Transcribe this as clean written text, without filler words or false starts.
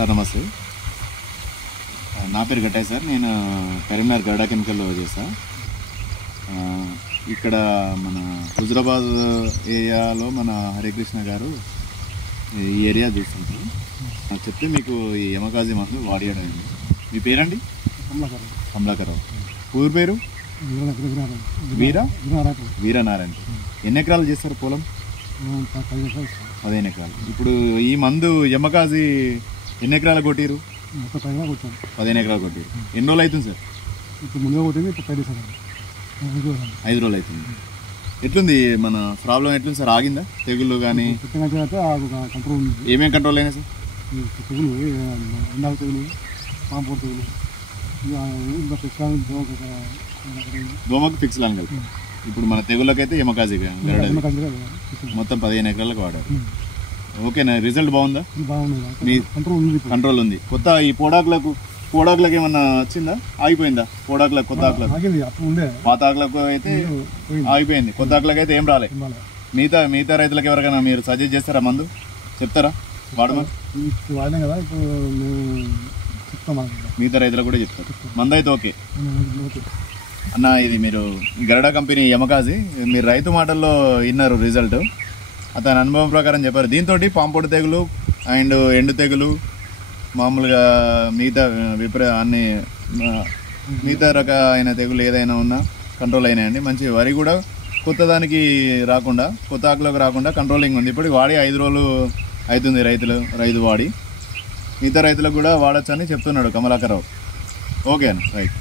Sir నమస్తే. నా పేరు గట్టయ్య సార్. నేను కరీంనగర్ గరుడ కెమికల్లో చేస్తా. ఇక్కడ మన హుజరాబాద్ ఏరియాలో మన హరికృష్ణ గారు ఈ ఏరియా చూస్తుంటారు. చెప్తే మీకు ఈ యమకాజీ మందు వాడియడం. మీ పేరండి? కమలాకరావు. ఊరి పేరు? వీరనారాయణ. ఎన్ని ఎకరాలు చేస్తారు పొలం? 15 ఎకరాలు. ఇప్పుడు ఈ మందు యమకాజీ ఎన్ని ఎకరాలు కొట్టిరు? 15 ఎకరాలు కొట్టిరు. ఎన్ని రోజులు అవుతుంది సార్? 5 రోజులు అవుతుంది. ఎట్లుంది మన ప్రాబ్లం? ఎట్లుంది సార్? ఆగిందా తెగుళ్ళు కానీ? ఏమేమి కంట్రోల్ అయినా సార్? దోమకు fix long. ఇప్పుడు మన తెగుళ్ళకైతే యమకాజీ మొత్తం 15 ఎకరాలకు వాడారు. ఓకేనా? రిజల్ట్ బాగుందా? మీ కంట్రోల్ ఉంది. కొత్త ఈ పోడాకులకు ఏమన్నా వచ్చిందా? ఆగిపోయిందా? పోడాకులకు కొత్త ఆకులకు, పాత ఆకులకు అయితే ఆగిపోయింది. కొత్త ఆకులకు అయితే ఏం రాలే. మిగతా రైతులకు ఎవరికైనా మీరు సజెస్ట్ చేస్తారా? మందు చెప్తారా వాడమని? మిగతా రైతులకు కూడా చెప్తారు. మందు అయితే ఓకే అన్న. ఇది మీరు గరుడ కంపెనీ యమకాజీ మీరు రైతు మాటల్లో విన్నారు రిజల్ట్. అతని అనుభవం ప్రకారం చెప్పారు. దీంతో పాంపొడి తెగులు అండ్ ఎండు తెగులు మామూలుగా మిగతా రకమైన తెగులు ఏదైనా ఉన్నా కంట్రోల్ అయినాయండి. మంచి వరి కూడా కొత్త దానికి రాకుండా, కొత్త ఆకులోకి రాకుండా కంట్రోలింగ్ ఉంది. ఇప్పుడు వాడి 5 రోజులు అవుతుంది రైతు వాడి. మిగతా రైతులకు కూడా వాడచ్చు అని చెప్తున్నాడు కమలాకరావు. ఓకే అన్న, రైట్.